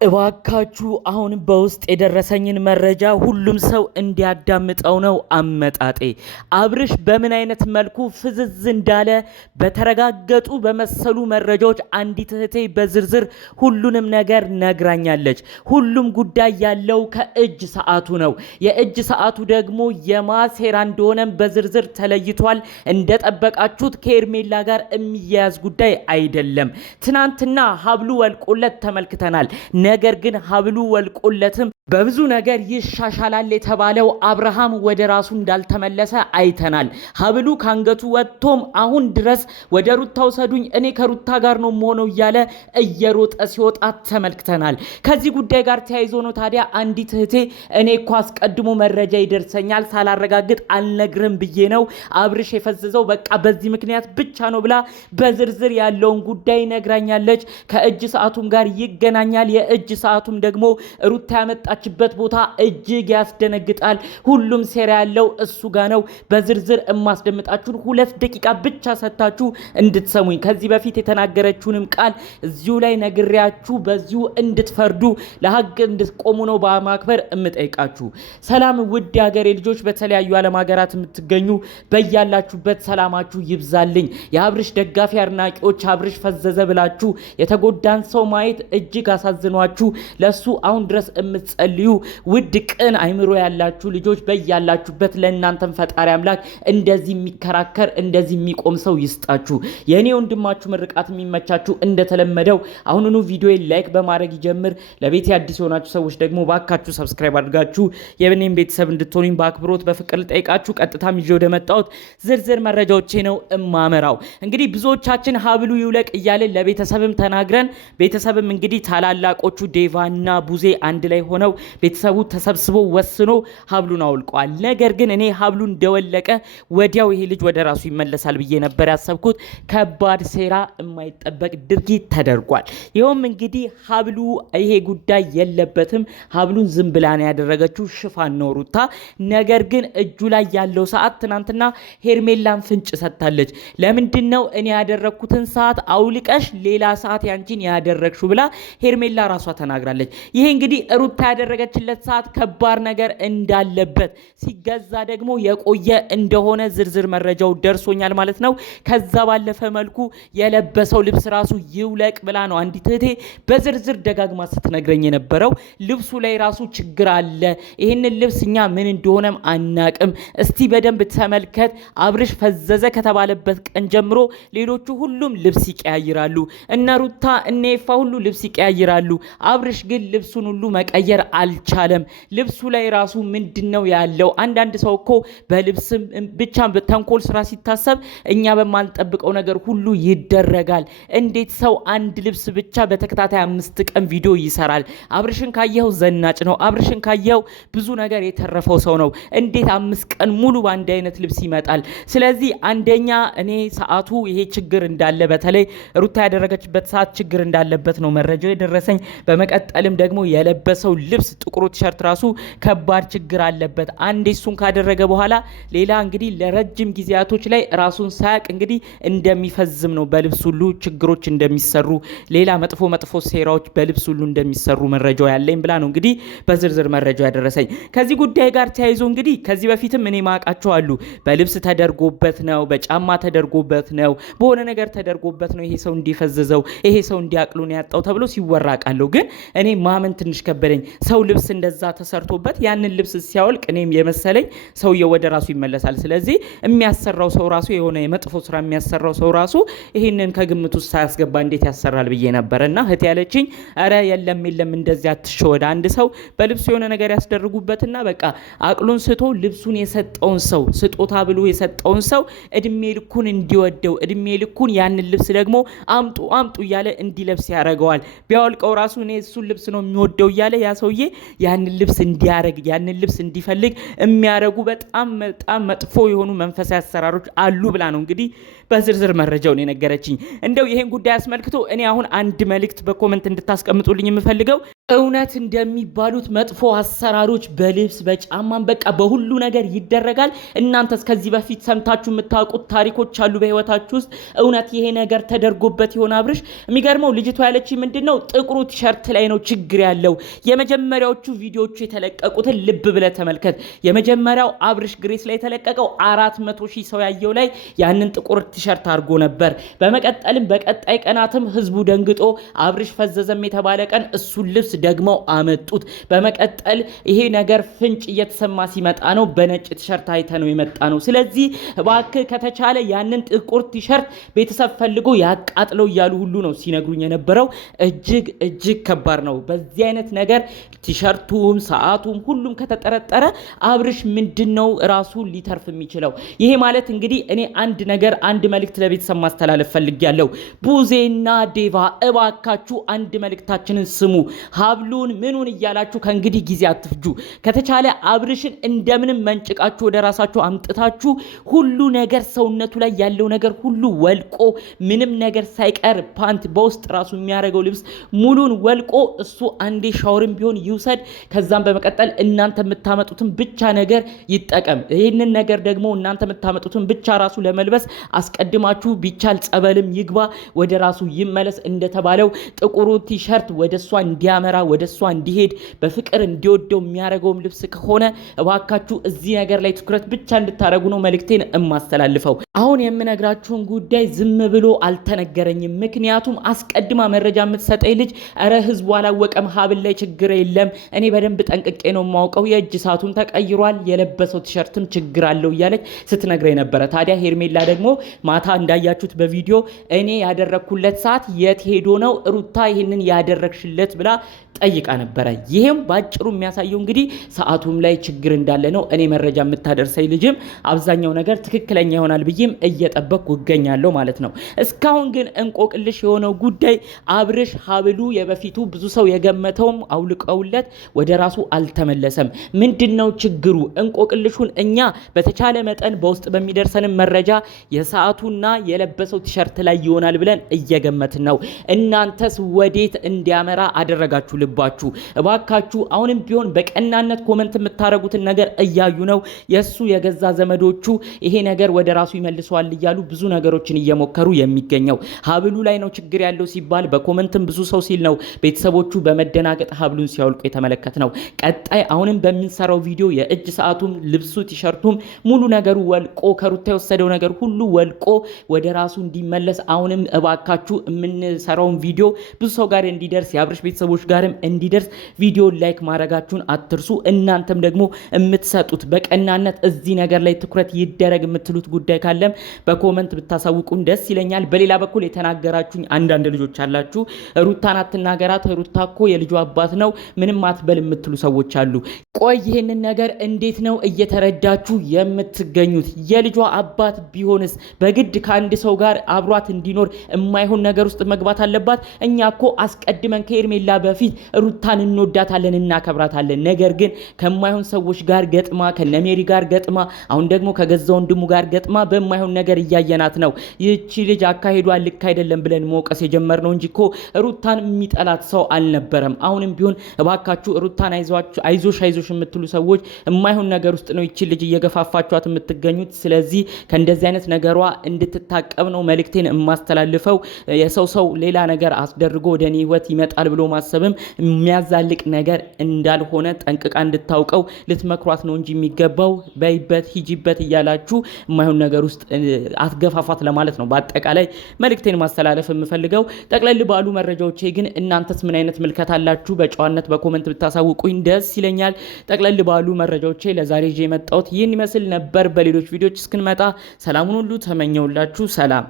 እባካችሁ አሁን በውስጥ የደረሰኝን መረጃ ሁሉም ሰው እንዲያዳምጠው ነው አመጣጤ። አብርሽ በምን አይነት መልኩ ፍዝዝ እንዳለ በተረጋገጡ በመሰሉ መረጃዎች አንዲት እህቴ በዝርዝር ሁሉንም ነገር ነግራኛለች። ሁሉም ጉዳይ ያለው ከእጅ ሰዓቱ ነው። የእጅ ሰዓቱ ደግሞ የማሴራ እንደሆነም በዝርዝር ተለይቷል። እንደጠበቃችሁት ከኤርሜላ ጋር የሚያያዝ ጉዳይ አይደለም። ትናንትና ሀብሉ ወልቆለት ተመልክተናል። ነገር ግን ሀብሉ ወልቆለትም በብዙ ነገር ይሻሻላል የተባለው አብርሃም ወደ ራሱ እንዳልተመለሰ አይተናል። ሀብሉ ካንገቱ ወጥቶም አሁን ድረስ ወደ ሩታ ውሰዱኝ እኔ ከሩታ ጋር ነው የምሆነው እያለ እየሮጠ ሲወጣ ተመልክተናል። ከዚህ ጉዳይ ጋር ተያይዞ ነው ታዲያ አንዲት እህቴ እኔ እኮ አስቀድሞ መረጃ ይደርሰኛል ሳላረጋግጥ አልነግርም ብዬ ነው አብርሽ የፈዘዘው በቃ በዚህ ምክንያት ብቻ ነው ብላ በዝርዝር ያለውን ጉዳይ ነግራኛለች። ከእጅ ሰዓቱም ጋር ይገናኛል። የእጅ ሰዓቱም ደግሞ ሩታ ያመጣችበት ቦታ እጅግ ያስደነግጣል። ሁሉም ሴራ ያለው እሱ ጋር ነው። በዝርዝር የማስደምጣችሁን 2 ደቂቃ ብቻ ሰጣችሁ እንድትሰሙኝ ከዚህ በፊት የተናገረችውንም ቃል እዚሁ ላይ ነግሬያችሁ በዚሁ እንድትፈርዱ ለሀቅ እንድትቆሙ ነው በማክበር እምጠይቃችሁ። ሰላም ውድ ሀገሬ ልጆች፣ በተለያዩ ዓለም ሀገራት የምትገኙ በያላችሁበት ሰላማችሁ ይብዛልኝ። የአብርሽ ደጋፊ አድናቂዎች አብርሽ ፈዘዘ ብላችሁ የተጎዳን ሰው ማየት እጅግ አሳዝኗችሁ ለሱ አሁን ድረስ የምትጸልዩ ውድ ቅን አይምሮ ያላችሁ ልጆች በያላችሁበት ለእናንተም ፈጣሪ አምላክ እንደዚህ የሚከራከር እንደዚህ የሚቆም ሰው ይስጣችሁ። የኔ ወንድማችሁ ምርቃት የሚመቻችሁ እንደተለመደው አሁንኑ ቪዲዮ ላይክ በማድረግ ይጀምር። ለቤት አዲስ የሆናችሁ ሰዎች ደግሞ ባካችሁ ሰብስክራይብ አድርጋችሁ የኔም ቤተሰብ እንድትሆኑኝ በአክብሮት በፍቅር ጠይቃችሁ ቀጥታም ይዤ ወደ መጣሁት ዝርዝር መረጃዎቼ ነው እማመራው። እንግዲህ ብዙዎቻችን ሀብሉ ይውለቅ እያለን ለቤተሰብም ተናግረን ቤተሰብም እንግዲህ ታላላቆቹ ዴቫና ቡዜ አንድ ላይ ሆነው ቤተሰቡ ተሰብስቦ ወስኖ ሀብሉን አውልቋል። ነገር ግን እኔ ሀብሉ እንደወለቀ ወዲያው ይሄ ልጅ ወደ ራሱ ይመለሳል ብዬ ነበር ያሰብኩት። ከባድ ሴራ የማይጠበቅ ድርጊት ተደርጓል። ይኸውም እንግዲህ ሀብሉ ይሄ ጉዳይ የለበትም። ሀብሉን ዝም ብላ ነው ያደረገችው፣ ሽፋን ነው ሩታ። ነገር ግን እጁ ላይ ያለው ሰዓት ትናንትና ሄርሜላን ፍንጭ ሰጥታለች። ለምንድነው እኔ ያደረኩትን ሰዓት አውልቀሽ ሌላ ሰዓት ያንቺን ያደረግሽው ብላ ሄርሜላ ራሷ ተናግራለች። ይሄ እንግዲህ ሩታ ያደረገችለት ሰዓት ከባድ ነገር እንዳለበት ሲገዛ ደግሞ የቆየ እንደሆነ ዝርዝር መረጃው ደርሶኛል ማለት ነው። ከዛ ባለፈ መልኩ የለበሰው ልብስ ራሱ ይውለቅ ብላ ነው አንዲት እህቴ በዝርዝር ደጋግማ ስትነግረኝ የነበረው። ልብሱ ላይ ራሱ ችግር አለ። ይህንን ልብስ እኛ ምን እንደሆነም አናቅም። እስቲ በደንብ ተመልከት። አብርሽ ፈዘዘ ከተባለበት ቀን ጀምሮ ሌሎቹ ሁሉም ልብስ ይቀያይራሉ። እነ ሩታ እነ ኤፋ ሁሉ ልብስ ይቀያይራሉ። አብርሽ ግን ልብሱን ሁሉ መቀየር አልቻለም። ልብሱ ላይ ራሱ ምንድነው ያለው? አንዳንድ ሰው እኮ በልብስም ብቻ በተንኮል ስራ ሲታሰብ እኛ በማንጠብቀው ነገር ሁሉ ይደረጋል። እንዴት ሰው አንድ ልብስ ብቻ በተከታታይ 5 ቀን ቪዲዮ ይሰራል? አብርሽን ካየው ዘናጭ ነው። አብርሽን ካየው ብዙ ነገር የተረፈው ሰው ነው። እንዴት 5 ቀን ሙሉ በአንድ አይነት ልብስ ይመጣል? ስለዚህ አንደኛ እኔ ሰዓቱ ይሄ ችግር እንዳለ በተለይ ሩታ ያደረገችበት ሰዓት ችግር እንዳለበት ነው መረጃው የደረሰኝ። በመቀጠልም ደግሞ የለበሰው ልብስ ጥቁሩ ቲሸርት ራሱ ከባድ ችግር አለበት። አንዴ እሱን ካደረገ በኋላ ሌላ እንግዲህ ለረጅም ጊዜያቶች ላይ ራሱን ሳያቅ እንግዲህ እንደሚፈዝም ነው። በልብስ ሁሉ ችግሮች እንደሚሰሩ ሌላ መጥፎ ሴራዎች በልብስ ሁሉ እንደሚሰሩ መረጃው ያለኝ ብላ ነው እንግዲህ በዝርዝር መረጃው ያደረሰኝ። ከዚህ ጉዳይ ጋር ተያይዞ እንግዲህ ከዚህ በፊትም እኔ ማቃቸው አሉ። በልብስ ተደርጎበት ነው፣ በጫማ ተደርጎበት ነው፣ በሆነ ነገር ተደርጎበት ነው ይሄ ሰው እንዲፈዘዘው ይሄ ሰው እንዲያቅሉን ያጣው ተብሎ ሲወራቃለሁ። ግን እኔ ማመን ትንሽ ከበደኝ። ሰው ልብስ እንደዛ ተሰርቶበት ያንን ልብስ ሲያወልቅ እኔም የመሰለኝ ሰውየው ወደ ራሱ ይመለሳል። ስለዚህ የሚያሰራው ሰው ራሱ የሆነ የመጥፎ ስራ የሚያሰራው ሰው ራሱ ይሄንን ከግምት ውስጥ ሳያስገባ እንዴት ያሰራል ብዬ ነበርና እህት ያለችኝ አረ የለም እንደዚህ አትሸወድ። አንድ ሰው በልብሱ የሆነ ነገር ያስደርጉበትና በቃ አቅሉን ስቶ ልብሱን የሰጠውን ሰው ስጦታ ብሎ የሰጠውን ሰው እድሜ ልኩን እንዲወደው እድሜ ልኩን ያንን ልብስ ደግሞ አምጡ እያለ እንዲለብስ ያደርገዋል። ቢያወልቀው ራሱ እኔ እሱን ልብስ ነው የሚወደው እያለ ያ ሰውዬ ሰውዬ ያንን ልብስ እንዲያረግ ያንን ልብስ እንዲፈልግ የሚያረጉ በጣም መጥፎ የሆኑ መንፈሳዊ አሰራሮች አሉ ብላ ነው እንግዲህ በዝርዝር መረጃውን የነገረችኝ። እንደው ይሄን ጉዳይ አስመልክቶ እኔ አሁን አንድ መልእክት በኮሜንት እንድታስቀምጡልኝ የምፈልገው እውነት እንደሚባሉት መጥፎ አሰራሮች በልብስ በጫማም በቃ በሁሉ ነገር ይደረጋል? እናንተስ ከዚህ በፊት ሰምታችሁ የምታውቁት ታሪኮች አሉ በህይወታችሁ ውስጥ? እውነት ይሄ ነገር ተደርጎበት ይሆን አብርሽ? የሚገርመው ልጅቷ ያለች ምንድነው ጥቁሩ ቲሸርት ላይ ነው ችግር ያለው። የመጀመሪያዎቹ ቪዲዮዎቹ የተለቀቁትን ልብ ብለህ ተመልከት። የመጀመሪያው አብርሽ ግሬስ ላይ የተለቀቀው 400,000 ሰው ያየው ላይ ያንን ጥቁር ቲሸርት አድርጎ ነበር። በመቀጠልም በቀጣይ ቀናትም ህዝቡ ደንግጦ አብርሽ ፈዘዘም የተባለ ቀን እሱን ልብስ ደግመው አመጡት። በመቀጠል ይሄ ነገር ፍንጭ እየተሰማ ሲመጣ ነው በነጭ ቲሸርት አይተ ነው የመጣ ነው። ስለዚህ እባክህ ከተቻለ ያንን ጥቁር ቲሸርት ቤተሰብ ፈልጎ ያቃጥለው እያሉ ሁሉ ነው ሲነግሩኝ የነበረው። እጅግ ከባድ ነው። በዚህ አይነት ነገር ቲሸርቱም ሰዓቱም ሁሉም ከተጠረጠረ አብርሽ ምንድነው ራሱ ሊተርፍ የሚችለው? ይሄ ማለት እንግዲህ እኔ አንድ መልእክት ለቤተሰብ ማስተላለፍ ፈልጊያለሁ። ቡዜና ዴቫ እባካችሁ አንድ መልእክታችንን ስሙ። ሀብሉን ምኑን እያላችሁ ከእንግዲህ ጊዜ አትፍጁ። ከተቻለ አብርሽን እንደምንም መንጭቃችሁ ወደ ራሳችሁ አምጥታችሁ ሁሉ ነገር ሰውነቱ ላይ ያለው ነገር ሁሉ ወልቆ ምንም ነገር ሳይቀር ፓንት በውስጥ ራሱ የሚያደርገው ልብስ ሙሉን ወልቆ እሱ አንዴ ሻወርን ቢሆን ይውሰድ። ከዛም በመቀጠል እናንተ የምታመጡትን ብቻ ነገር ይጠቀም። ይህንን ነገር ደግሞ እናንተ የምታመጡትን ብቻ ራሱ ለመልበስ አስቀድማችሁ ቢቻል ጸበልም ይግባ፣ ወደ ራሱ ይመለስ። እንደተባለው ጥቁሩ ቲሸርት ወደ እሷ እንዲያመራ ወደ እሷ እንዲሄድ በፍቅር እንዲወደው የሚያደርገውም ልብስ ከሆነ እባካችሁ እዚህ ነገር ላይ ትኩረት ብቻ እንድታደርጉ ነው መልእክቴን እማስተላልፈው። አሁን የምነግራችሁን ጉዳይ ዝም ብሎ አልተነገረኝም። ምክንያቱም አስቀድማ መረጃ የምትሰጠኝ ልጅ እረ ህዝቡ አላወቀም፣ ሀብል ላይ ችግር የለም፣ እኔ በደንብ ጠንቅቄ ነው የማውቀው፣ የእጅ ሰዓቱም ተቀይሯል፣ የለበሰው ቲሸርትም ችግር አለው እያለች ስትነግረኝ ነበረ። ታዲያ ሄርሜላ ደግሞ ማታ እንዳያችሁት በቪዲዮ እኔ ያደረኩለት ሰዓት የት ሄዶ ነው ሩታ ይህንን ያደረግሽለት ብላ ጠይቃ ነበረ። ይሄም ባጭሩ የሚያሳየው እንግዲህ ሰዓቱም ላይ ችግር እንዳለ ነው። እኔ መረጃ የምታደርሰኝ ልጅም አብዛኛው ነገር ትክክለኛ ይሆናል ብዬም እየጠበቅኩ እገኛለሁ ማለት ነው። እስካሁን ግን እንቆቅልሽ የሆነው ጉዳይ አብርሽ ሀብሉ የበፊቱ ብዙ ሰው የገመተውም አውልቀውለት ወደ ራሱ አልተመለሰም። ምንድነው ችግሩ? እንቆቅልሹን እኛ በተቻለ መጠን በውስጥ በሚደርሰንም መረጃ የሰዓቱና የለበሰው ቲሸርት ላይ ይሆናል ብለን እየገመትን ነው። እናንተስ ወዴት እንዲያመራ አደረጋችሁ ልባችሁ? እባካችሁ አሁንም ቢሆን በቀናነት ኮመንት የምታረጉትን ነገር እያዩ ነው የሱ የገዛ ዘመዶቹ ይሄ ነገር ወደ ራሱ ይመልሰዋል እያሉ ብዙ ነገሮችን እየሞከሩ የሚገኘው። ሀብሉ ላይ ነው ችግር ያለው ሲባል በኮመንትም ብዙ ሰው ሲል ነው ቤተሰቦቹ በመደናገጥ ሀብሉን ሲያወልቁ የተመለከት ነው። ቀጣይ አሁንም በሚንሰራው ቪዲዮ የእጅ ሰዓቱም ልብሱ ቲሸርቱም ሙሉ ነገሩ ወልቆ ከሩታ የወሰደው ነገር ሁሉ ወልቆ ወደ ራሱ እንዲመለስ አሁንም እባካችሁ የምንሰራውን ቪዲዮ ብዙ ሰው ጋር እንዲደርስ የአብርሽ ቤተሰቦች ጋርም እንዲደርስ ቪዲዮ ላይክ ማድረጋችሁን አትርሱ። እናንተም ደግሞ የምትሰጡት በቀናነት እዚህ ነገር ላይ ትኩረት ይደረግ የምትሉት ጉዳይ ካለም በኮመንት ብታሳውቁን ደስ ይለኛል። በሌላ በኩል የተናገራችሁኝ አንዳንድ ልጆች አላችሁ፣ ሩታን አትናገራት፣ ሩታ እኮ የልጇ አባት ነው ምንም አትበል የምትሉ ሰዎች አሉ። ቆይ ይህንን ነገር እንዴት ነው እየተረዳችሁ የምትገኙት? የልጇ አባት ቢሆንስ በግድ ከአንድ ሰው ጋር አብሯት እንዲኖር የማይሆን ነገር ውስጥ መግባት አለባት? እኛ እኮ አስቀድመን ከሄርሜላ በፊት ሩታን እንወዳታለን እናከብራታለን። ነገር ግን ከማይሆን ሰዎች ጋር ገጥማ ከነሜሪ ጋር ገጥማ አሁን ደግሞ ከገዛ ወንድሙ ጋር ገጥማ በማይሆን ነገር እያየናት ነው። ይህቺ ልጅ አካሄዷ ልክ አይደለም ብለን መውቀስ የጀመርነው እንጂ እኮ ሩታን የሚጠላት ሰው አልነበረም። አሁንም ቢሆን እባካችሁ ሩታን አይዞሽ የምትሉ ሰዎች የማይሆን ነገር ውስጥ ነው ይህቺ ልጅ እየገፋፋችኋት የምትገኙት። ስለዚህ ከእንደዚህ አይነት ነገሯ እንድትታቀብ ነው መልእክቴን የማስተላልፈው። የሰው ሌላ ነገር አስደርጎ ወደ እኔ ህይወት ይመጣል ብሎ ማሰብም የሚያዛልቅ ነገር እንዳልሆነ ጠንቅቃ እንድታውቀው ልትመክሯት ነው እንጂ የሚገባው በይበት ሂጂበት እያላችሁ የማይሆን ነገር ውስጥ አትገፋፋት ለማለት ነው በአጠቃላይ መልእክቴን ማስተላለፍ የምፈልገው። ጠቅለል ባሉ መረጃዎቼ ግን እናንተስ ምን አይነት ምልከታ አላችሁ? በጨዋነት በኮመንት ብታሳውቁኝ ደስ ይለኛል። ጠቅለል ባሉ መረጃዎቼ ለዛሬ ይዤ የመጣሁት ይህን ይመስል ነበር። በሌሎች ቪዲዮዎች እስክንመጣ ሰላሙን ሁሉ ተመኘውላችሁ። ሰላም